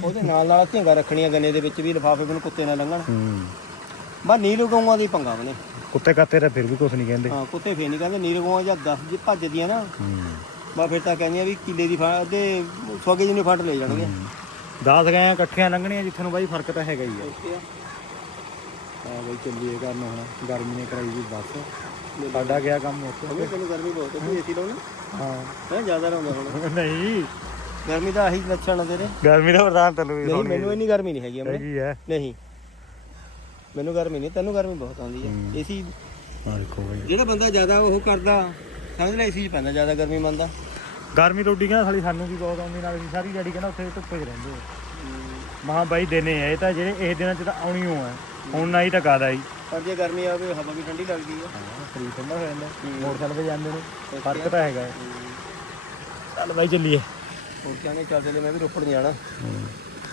D: ਉਹਦੇ ਨਾਲ ਨਾਲ ਝਿੰਗਾ ਰੱਖਣੀਆਂ ਗੰਨੇ ਦੇ ਵਿੱਚ ਵੀ ਲਿਫਾਫੇ ਨੂੰ ਕੁੱਤੇ ਨਾ ਲੰਘਣ।
A: ਹੂੰ।
D: ਬਾ ਨੀਲ ਗਊਆਂ ਦੀ ਪੰਗਾ ਬਨੇ
A: ਕੁੱਤੇ ਕਾਤੇ ਤਾਂ ਫਿਰ ਵੀ ਕੁਝ ਨਹੀਂ ਕਹਿੰਦੇ।
D: ਹਾਂ ਕੁੱਤੇ ਫੇਰ ਨਹੀਂ ਕਹਿੰਦੇ ਨੀਲ ਗਊਆਂ ਜਾਂ 10 ਜੇ ਭੱਜਦੀਆਂ ਨਾ।
A: ਹੂੰ।
D: ਬਾ ਫਿਰ ਤਾਂ ਕਹਿੰਦੀਆਂ ਵੀ ਕਿੱਲੇ ਦੀ ਫਾ ਤੇ ਸਵਾਗੇ ਜਿਹਨੇ ਫੱਟ ਲੈ ਜਾਣਗੇ।
A: 10 ਗਏ ਇਕੱਠੀਆਂ ਲੰਘਣੀਆਂ ਜਿੱਥੇ ਨੂੰ ਬਾਈ ਫ਼ਰਕ ਤਾਂ ਹੈਗਾ ਹੀ ਆ। ਹਾਂ ਬਾਈ ਚੱਲੀਏ ਕਰਨ ਹੁਣ ਗਰਮੀ ਨੇ ਕਰਾਈ ਜੀ ਬਸ। ਸਾਡਾ ਗਿਆ ਕੰਮ ਉੱਥੇ।
D: ਤੈਨੂੰ ਗਰਮੀ ਬਹੁਤ ਹੈ ਏਸੀ ਲਾਉਣਾ?
A: ਹਾਂ।
D: ਹੈ ਜ਼ਿਆਦਾ ਲਾਉਂਦਾ ਹੁਣ
A: ਨਹੀਂ।
D: ਗਰਮੀ ਦਾ ਆਹੀ ਲੱਛਣ ਆ ਤੇਰੇ।
A: ਗਰਮੀ ਦਾ ਵਰਦਾਨ ਤੈਨੂੰ ਵੀ
D: ਨਹੀਂ
A: ਸੋਹਣੀ
D: ਮੈਨੂੰ ਇੰਨੀ ਗਰਮੀ ਨਹੀਂ ਹੈਗੀ ਅਮਨੇ
A: ਹੈਗੀ ਹੈ
D: ਨਹੀਂ। ਮੈਨੂੰ ਗਰਮੀ ਨਹੀਂ ਤੈਨੂੰ ਗਰਮੀ ਬਹੁਤ ਆਉਂਦੀ ਹੈ। ਏਸੀ
A: ਹਾਂ ਦੇਖੋ ਬਾਈ।
D: ਜਿਹੜਾ ਬੰਦਾ ਜ਼ਿਆਦਾ ਉਹ ਕਰਦਾ ਸਮਝ ਲੈ ਏਸੀ 'ਚ ਪੈਂਦਾ ਜ਼ਿਆਦਾ ਗਰਮੀ ਮੰਨਦਾ।
A: ਗਰਮੀ ਰੋਟੀ ਕਹਿੰਦਾ ਸਾਲੀ ਸਾਨੂੰ ਵੀ ਬਹੁਤ ਆਉਂਦੀ ਨਾਲ ਅਸੀਂ ਸਾਰੀ ਜੜੀ ਕਹਿੰਦਾ ਉੱਥੇ ਧੁੱਪੇ 'ਚ ਰਹਿੰਦੇ ਮਹਾ ਬਾਈ ਦਿਨੇ ਆ ਇਹ ਤਾਂ ਜਿਹੜੇ ਇਹ ਦਿਨਾਂ 'ਚ ਤਾਂ ਆਉਣੀ ਹੋ ਆ। ਹੁਣ ਨਾ ਹੀ ਟਕਾਦਾ ਹੀ
D: ਪਰ ਜੇ ਗਰਮੀ ਆਵੇ ਹਵਾ ਵੀ ਠੰਡੀ ਲੱਗਦੀ ਹੈ
A: ਸਰੀਰ ਠੰਡਾ ਹੋ ਜਾਂਦਾ। ਮੋਟਰਸਾਈਕਲ ਤੇ ਜਾਂਦੇ ਨੇ ਫ਼ਰਕ ਤਾਂ ਹੈਗਾ। ਚੱਲ ਬਾਈ ਚੱਲੀਏ।
D: ਹੋਰ ਕਹਿੰਦੇ ਚੱਲ ਚਲੇ ਮੈਂ ਵੀ ਰੋਪੜ ਜਾਣਾ।